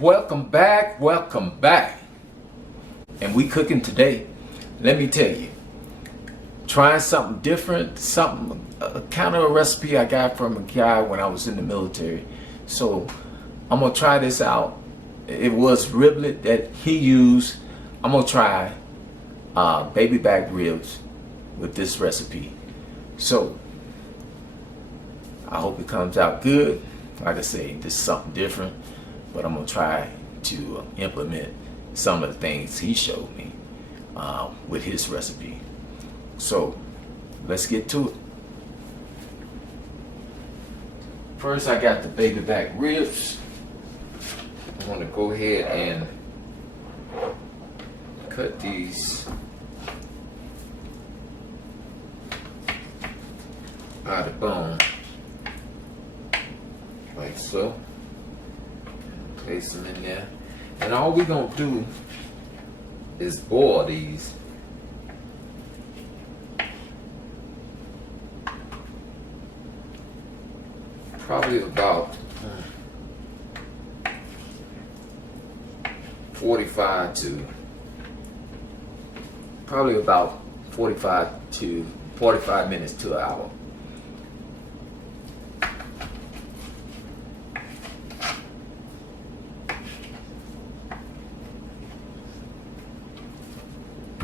Welcome back, welcome back. And we cooking today. Let me tell you, trying something different, something kind of a recipe I got from a guy when I was in the military. So I'm gonna try this out. It was riblet that he used. I'm gonna try baby back ribs with this recipe. So I hope it comes out good. Like I say, this is something different, but I'm gonna try to implement some of the things he showed me with his recipe. So let's get to it. First, I got the baby back ribs. I'm gonna go ahead and cut these out of the bone, like so. Place them in there. And all we're gonna do is boil these. Probably about 45 minutes to an hour.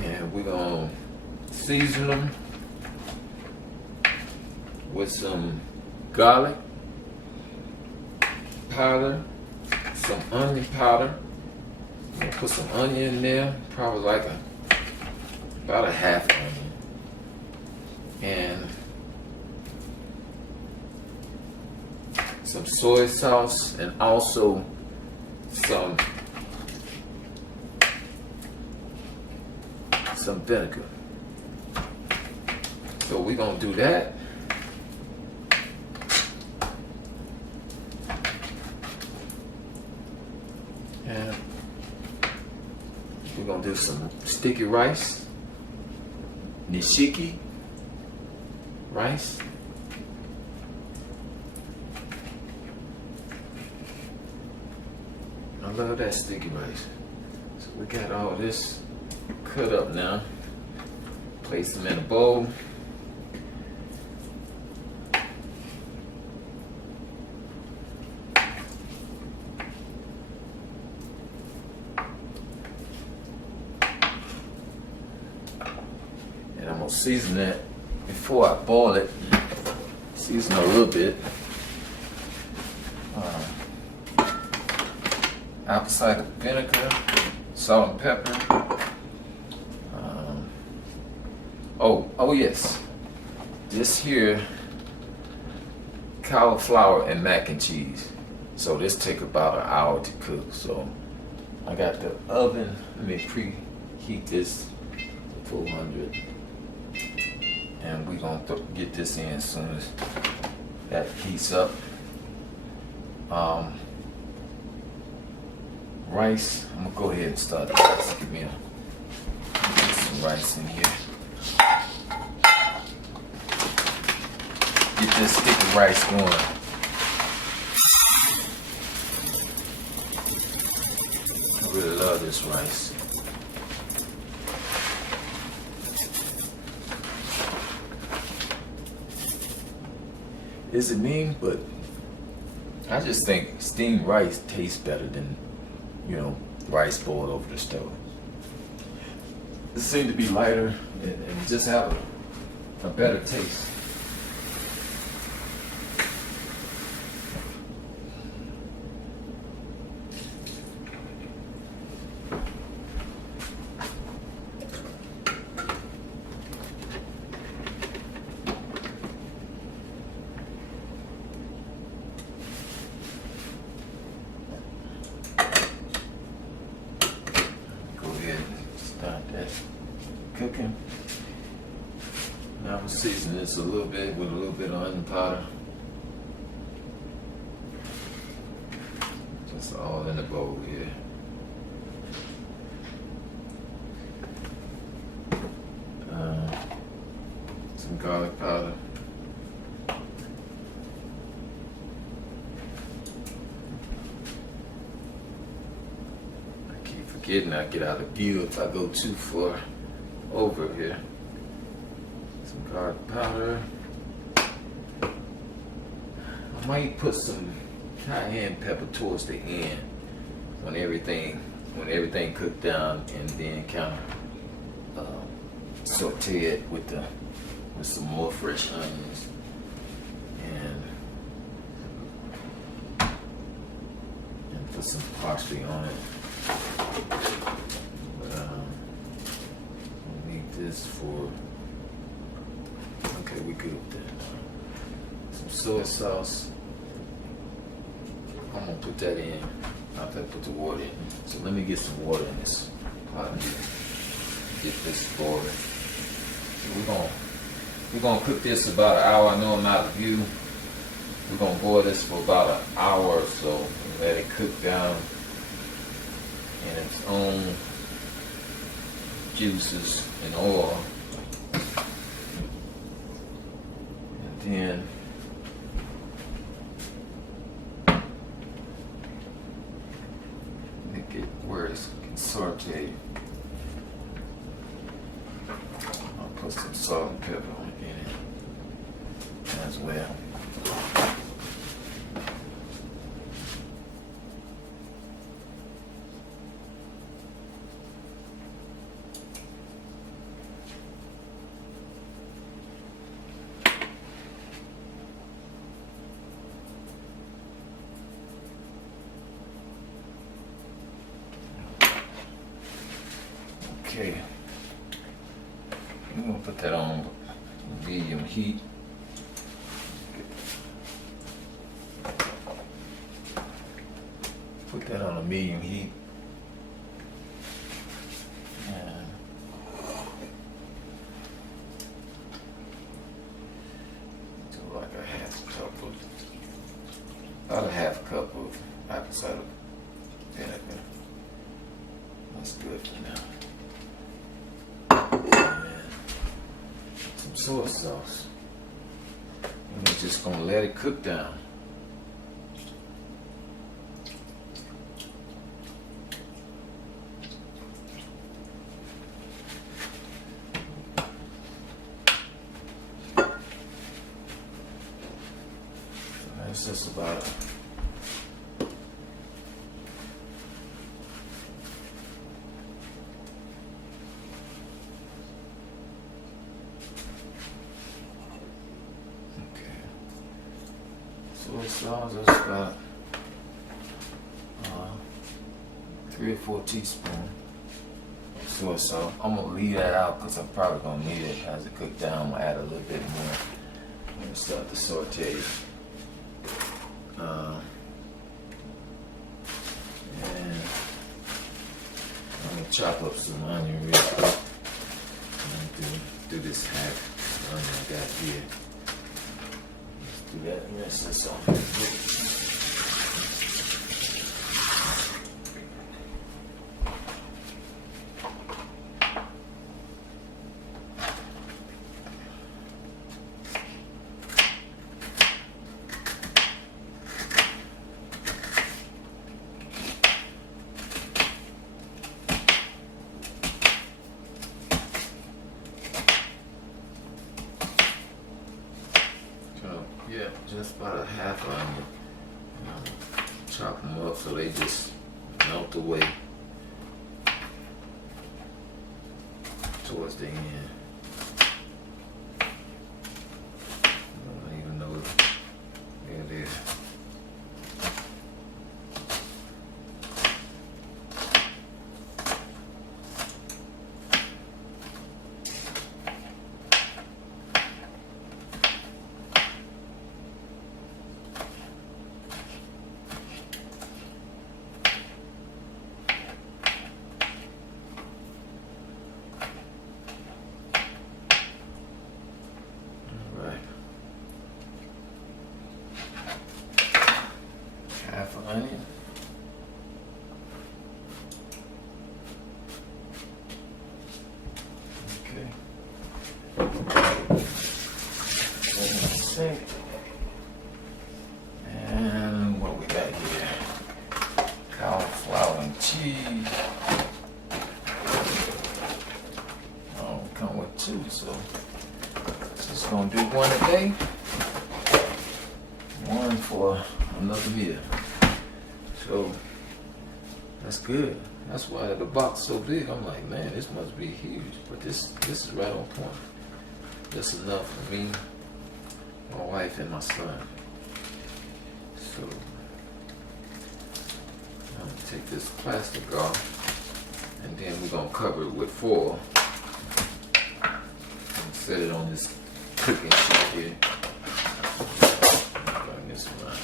And we're gonna season them with some garlic powder, some onion powder. I'm gonna put some onion in there, probably like about a half onion, and some soy sauce, and also some vinegar. So we're gonna do that. And we're gonna do some sticky rice, nishiki rice. I love that sticky rice. So we got all this cut up now. Place them in a bowl. And I'm gonna season that before I boil it. Season a little bit. Apple cider vinegar, salt and pepper. Oh yes, this here cauliflower and mac and cheese. So this take about an hour to cook. So I got the oven. Let me preheat this to 400, and we're gonna get this in as soon as that heats up. Rice. I'm gonna go ahead and start the rice. Give me some rice in here. Get this sticky rice going. I really love this rice. Is it mean? But I just think steamed rice tastes better than, rice boiled over the stove. It seems to be lighter and just have a better taste. Cooking. Now I'm seasoning this a little bit with a little bit of onion powder. Just all in the bowl here. Some garlic powder. forgetting I get out of view if I go too far over here. Some garlic powder. I might put some cayenne pepper towards the end when everything cooked down, and then kind of saute it with some more fresh onions and put some parsley on it. We'll need this for. Okay, we good with that. Some soy sauce. I'm gonna put that in after I put the water in. So let me get some water in this pot here. Get this boiling. So we're gonna cook this about an hour. I know I'm out of view. We're gonna boil this for about an hour or so and let it cook down in its own juices and oil. And then make it where it's sauteed. I'll put some salt and pepper in it as well. Okay, I'm gonna put that on medium heat. Put that on a medium heat. And do like about a half cup of apple cider vinegar. That's good for now. Some soy sauce. And we're just gonna let it cook down. So that's just about it. Soy sauce is about 3 or 4 teaspoons of soy sauce. I'm gonna leave that out because I'm probably gonna need it as it cooks down. I'm gonna add a little bit more when we start to saute. And I'm gonna chop up some onion real quick. I'm gonna do this half onion I got here. Do that and rest this on. Yeah, just about a half onion. Chop them up so they just melt away towards the end. I don't even know where it is. Half an onion. Okay. And what we got here? Cauliflower and cheese. gonna do one a day, one for another meal. So that's good. That's why the box is so big. I'm like, man, this must be huge. But this is right on point. Just enough for me, my wife, and my son. So I'm gonna take this plastic off, and then we're gonna cover it with foil and set it on this cooking sheet here. Bring this around.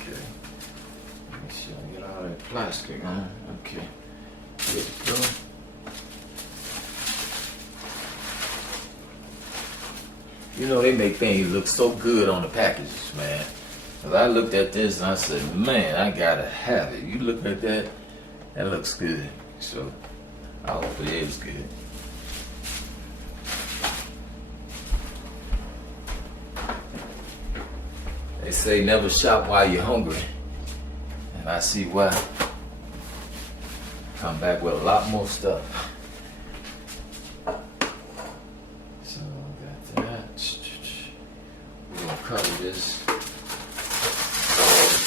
Okay. Make sure I get all that plastic on. Okay. Good to go. You know, they make things look so good on the packages, man. Cause I looked at this and I said, man, I gotta have it. You look at that, that looks good. So, I hope it is good. They say never shop while you're hungry. And I see why. Come back with a lot more stuff. So, got that. We're gonna cover this.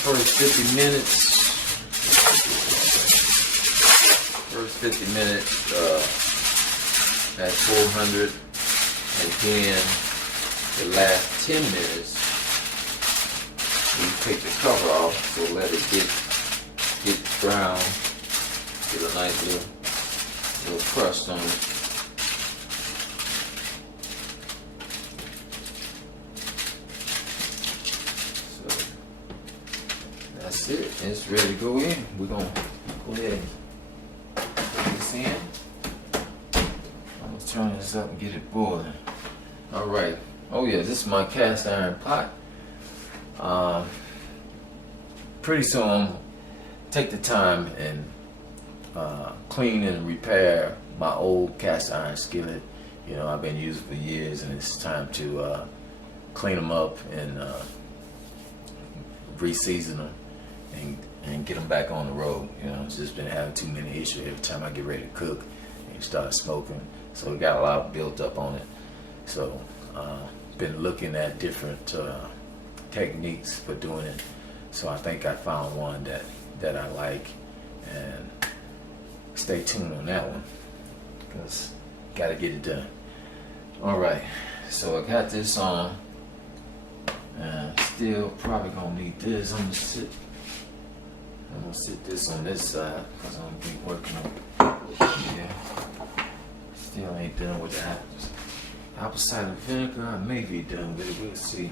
First 50 minutes. First 50 minutes at 400, and then the last 10 minutes we take the cover off, so let it get brown, get a nice little crust on it. So that's it. It's ready to go in. We're gonna go ahead and put this in. I'm gonna turn this up and get it boiling. All right. Oh yeah, this is my cast iron pot. Pretty soon, take the time and clean and repair my old cast iron skillet. You know, I've been using for years, and it's time to clean them up and re-season them and get them back on the road. You know, it's just been having too many issues every time I get ready to cook and start smoking. So it got a lot built up on it. So been looking at different techniques for doing it. So I think I found one that I like, and stay tuned on that one because gotta get it done. All right, so I got this on, and still probably gonna need this. I'm gonna sit this on this side because I'm gonna be working on. Yeah, still ain't done with the apples. Apple cider vinegar, I may be done with it. We'll see.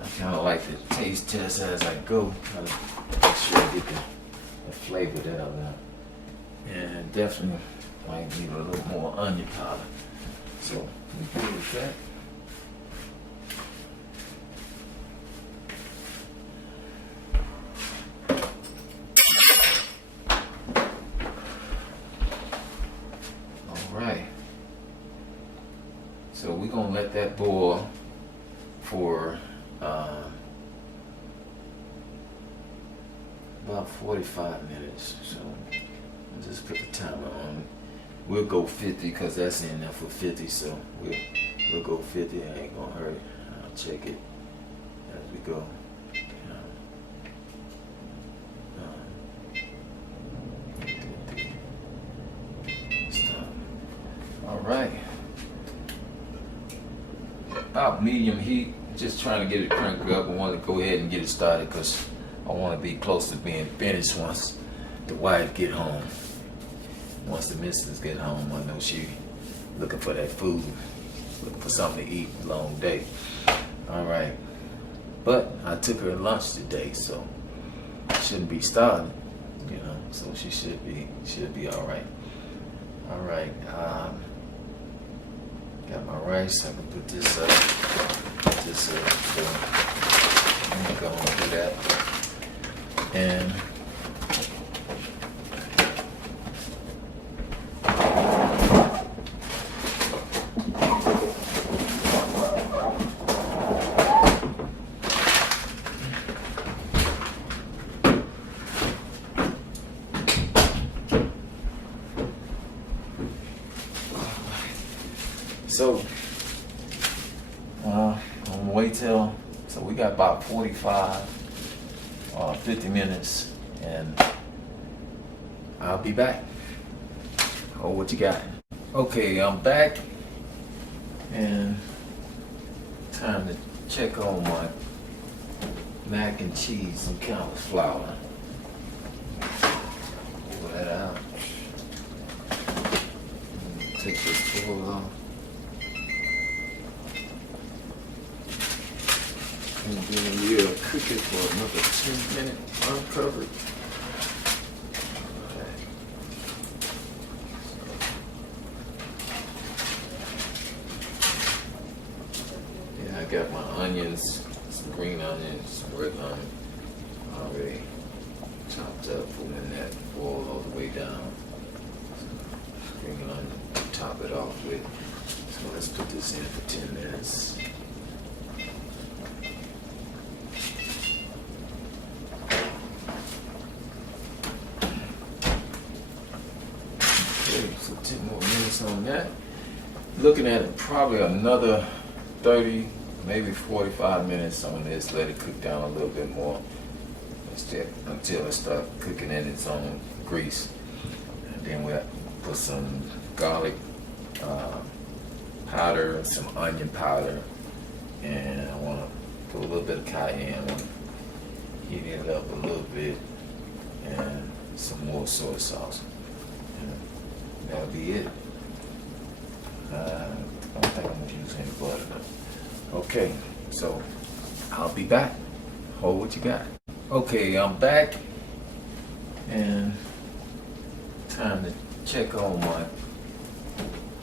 I kind of like to taste test as I go, kind of make sure I get the flavor that I want. And definitely might need a little more onion powder. So we good with that. All right. So we're gonna let that boil for about 45 minutes. So I'll just put the timer on. We'll go 50 because that's in there for 50. So we'll go 50. I ain't gonna hurt. I'll check it as we go. Stop. All right. About medium heat. Just trying to get it cranked up. I want to go ahead and get it started because I want to be close to being finished once the wife get home. Once the missus get home, I know she looking for that food, looking for something to eat. Long day. All right, but I took her lunch today, so shouldn't be starving, you know. So she should be all right. All right. Got my rice. I can put this up. So I'm gonna go and do that. And So we got about 45 or 50 minutes, and I'll be back. Oh, what you got? Okay, I'm back, and time to check on my mac and cheese and cauliflower. Pull that out. Take this foil off. And then we'll cook it for another 10 minutes uncovered. Yeah, I got my onions, some green onions, some red onions already chopped up, pulling that oil all the way down. Green onion, top it off with. So let's put this in for 10 minutes. So 10 more minutes on that. Looking at it, probably another 30, maybe 45 minutes on this. Let it cook down a little bit more until it starts cooking in its own grease. And then we'll put some garlic powder, some onion powder, and I want to put a little bit of cayenne. I want to heat it up a little bit, and some more soy sauce. That'll be it. I don't think I'm gonna use any butter though. Okay, so I'll be back. Hold what you got. Okay, I'm back, and time to check on my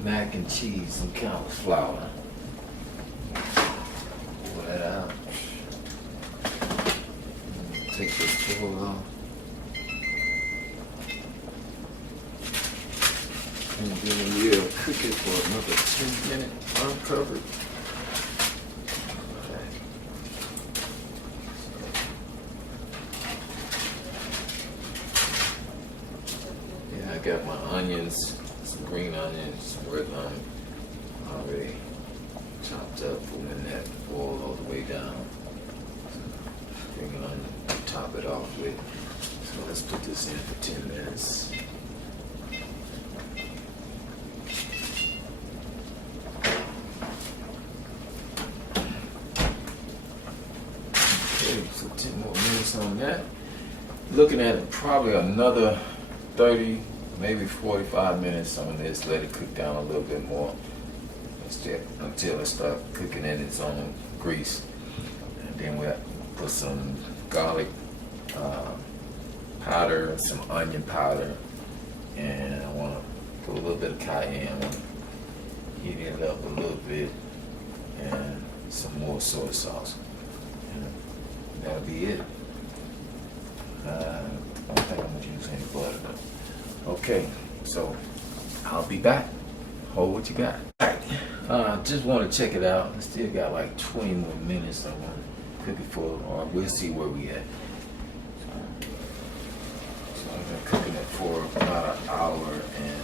mac and cheese and cauliflower. Pull that out. Take this foil off. And then we'll cook it for another 10 minutes uncovered. Yeah, I got my onions, some green onions, some red onions already chopped up, pulling that oil all the way down. Green onion, top it off with. So let's put this in for 10 minutes. So 10 more minutes on that. Looking at it, probably another 30, maybe 45 minutes on this. Let it cook down a little bit more until it starts cooking in its own grease. And then we'll put some garlic powder, some onion powder, and I want to put a little bit of cayenne. I want to heat it up a little bit, and some more soy sauce. That'll be it. I don't think I'm gonna use any butter though. Okay, so I'll be back. Hold what you got. Alright, just want to check it out. I still got like 20 more minutes. I want to cook it for, or we'll see where we at. So I've been cooking it for about an hour and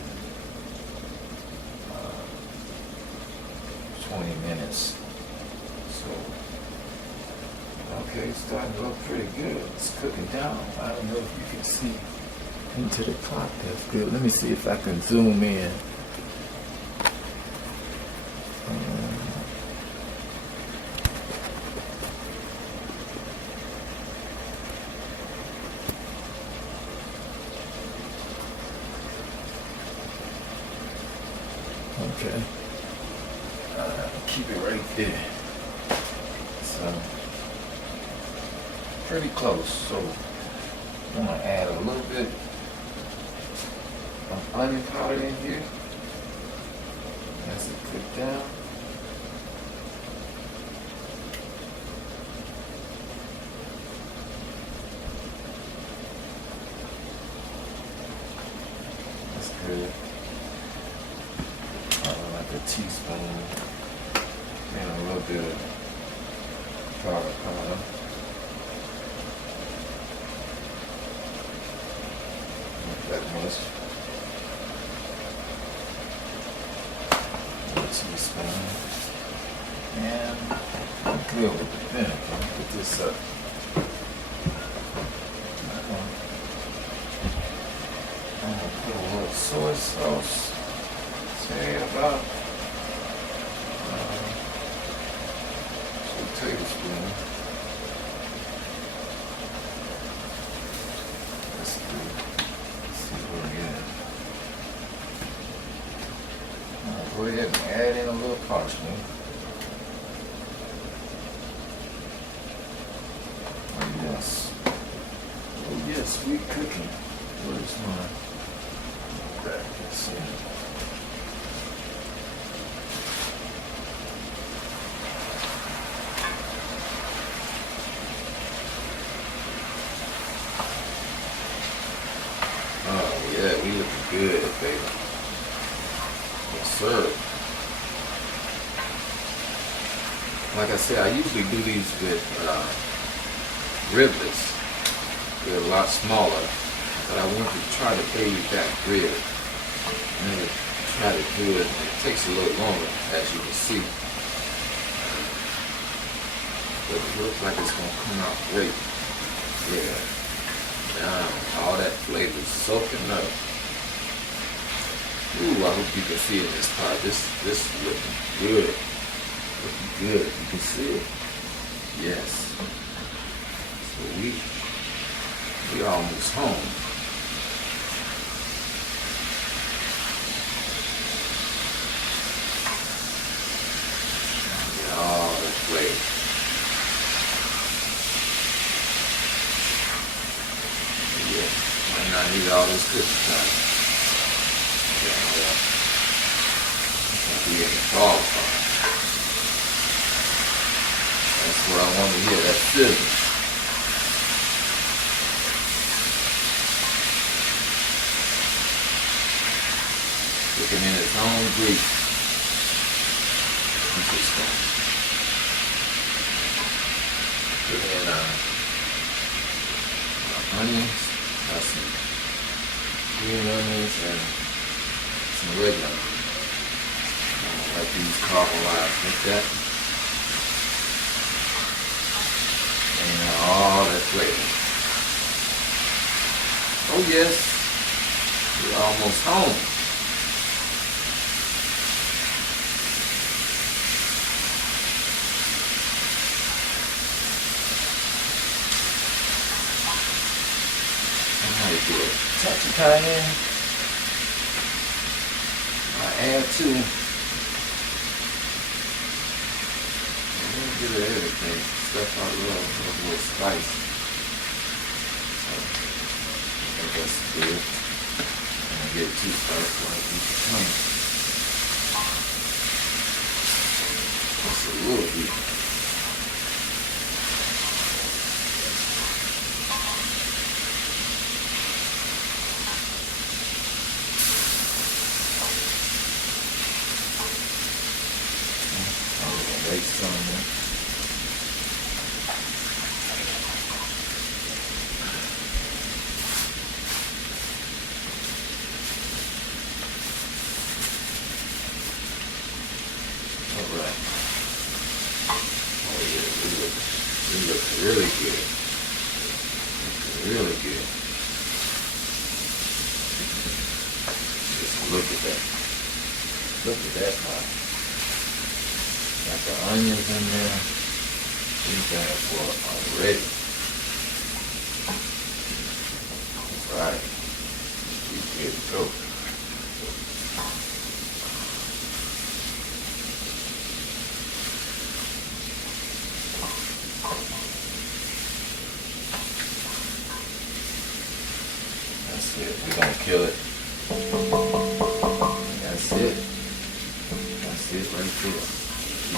20 minutes. So. Okay, it's starting to look pretty good. It's cooking down. I don't know if you can see into the clock. That's good. Let me see if I can zoom in. Okay. Keep it right there. So. Pretty close, so I'm gonna add a little bit of onion powder in here as it cooks down. That's good. Like a teaspoon and a little bit of garlic powder. That much. A teaspoon. And well with the vinegar. Put this up. I'm gonna put a little soy sauce. Say about 2 tablespoons. Let's see what we get. Go ahead and add in a little parsley. Oh yes, we cooking. Where's mine? Back, let's see. Oh yeah, we looking good, baby. Yes, sir. Like I said, I usually do these with riblets. They're a lot smaller, but I want to try to baby back rib. I'm going to try to do it. It takes a little longer, as you can see. But it looks like it's going to come out great. Yeah. Now, all that flavor is soaking up. Ooh, I hope you can see it in this pot. This is looking good. Looking good. You can see it. Yes. So we almost home. Get all the flavor. Yeah, might not need all this cooking time. Yeah. It's gonna be in the fall time. That's what I want to hear, that sizzle. Cooking in its own grease. I'm just going to put in onions. Got some green onions and some red onions. I don't like these caramelized like that. And all that flavor. Oh yes, we're almost home. Do a touch of cayenne. I add to a little bit of everything. Stuff I love with spice. So I think that's good. I don't get too spicy when I keep it clean. Just a little bit. Make some all right. Oh yeah, we look really good. Really good. Just look at that. Look at that pie. Got the onions in there. These guys were already. Right. We good to go. That's it. We're gonna kill it. That's it. That's it right there. A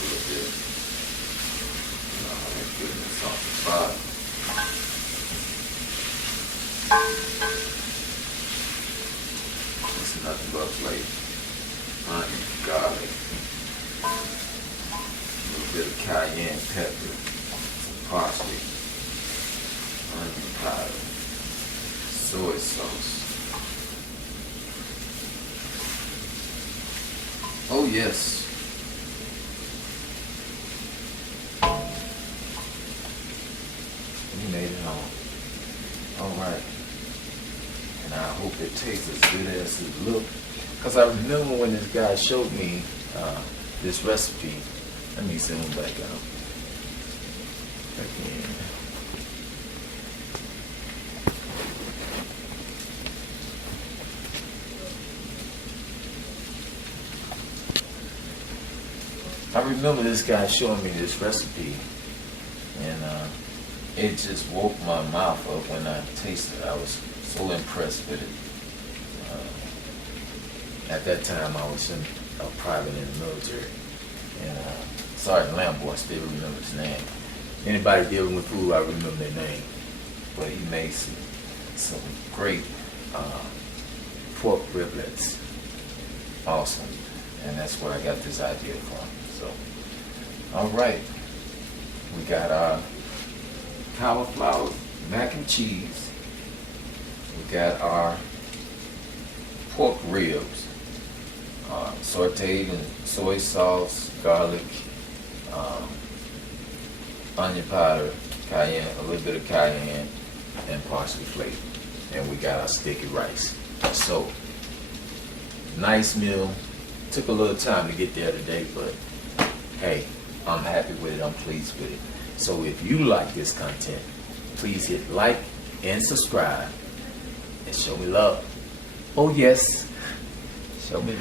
little bit. Oh my goodness, off the bottom. It's nothing but flavor. Onion, garlic, a little bit of cayenne pepper, some parsley, onion powder, soy sauce. Oh yes. made it home. All right. And I hope it tastes as good as it looked. Because I remember when this guy showed me this recipe. Let me zoom back out. Again. I remember this guy showing me this recipe, and it just woke my mouth up when I tasted it. I was so impressed with it. At that time, I was a private in the military, and Sergeant Lambo, I still remember his name. Anybody dealing with food, I remember their name. But he made some great pork riblets. Awesome. And that's where I got this idea from. So, all right. We got our cauliflower mac and cheese. We got our pork ribs, sauteed in soy sauce, garlic, onion powder, cayenne, a little bit of cayenne, and parsley flake. And we got our sticky rice. So, nice meal. Took a little time to get there today, but hey, I'm happy with it. I'm pleased with it. So if you like this content, please hit like and subscribe and show me love. Oh yes, show me love.